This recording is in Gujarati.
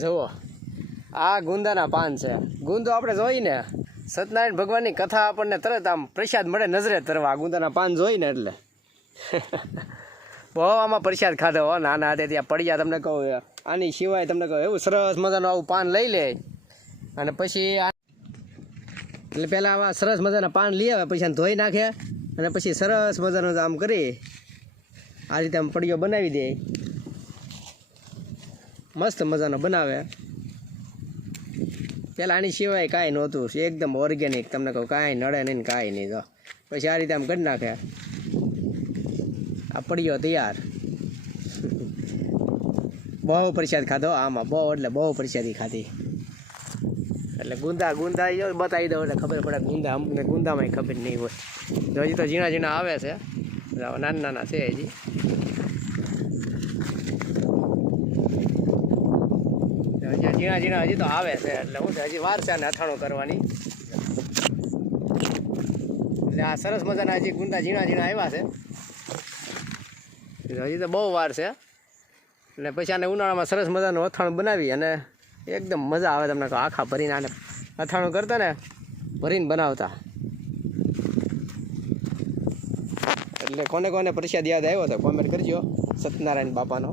જુઓ આ ગુંદાના પાન છે. ગુંદો આપણે જોઈને સત્યનારાયણ ભગવાનની કથા આપણને તરત આમ પ્રસાદ મળે નજરે તરવા આ ગુંદાના પાન જોઈને. એટલે બહુ આમાં પ્રસાદ ખાધો હો. નાના હતા ત્યાં પડ્યા તમને કહું. આની સિવાય તમને કહું એવું સરસ મજાનું આવું પાન લઈ લે અને પછી એટલે પહેલાં આવા સરસ મજાના પાન લઈ આવે પછી આને ધોઈ નાખે અને પછી સરસ મજાનું આમ કરી આ રીતે આમ પડીઓ બનાવી દે. મસ્ત મજાનો બનાવે. પહેલાં આની સિવાય કાંઈ નહોતું. એકદમ ઓર્ગેનિક તમને કહું કાંઈ નડે નહીં ને કાંઈ નહીં. તો પછી આ રીતે આમ કરી નાખે. આ પડીઓ તૈયાર. બહુ પ્રસાદ ખાધો આમાં. બહુ એટલે બહુ પ્રસાદી ખાધી. એટલે ગુંદા બતાવી દઉં એટલે ખબર પડે. ગુંદા અમને ગુંદામાં ખબર નહીં હોય. હજી તો ઝીણા ઝીણા આવે છે. નાના નાના છે હજી. ઝીણા ઝીણા હજી તો આવે છે. એટલે હું હજી વાર છે આને અથાણું કરવાની. એટલે આ સરસ મજાના હજી ગુંદા ઝીણા ઝીણા આવ્યા છે. હજી તો બહુ વાર છે. એટલે પછી આને ઉનાળામાં સરસ મજાનું અથાણું બનાવી અને એકદમ મજા આવે. તમને કહો આખા ભરીને આને અથાણું કરતા ને ભરીને બનાવતા. એટલે કોને કોને પ્રસાદ યાદ આવ્યો તો કોમેન્ટ કરજો સત્યનારાયણ બાપાનો.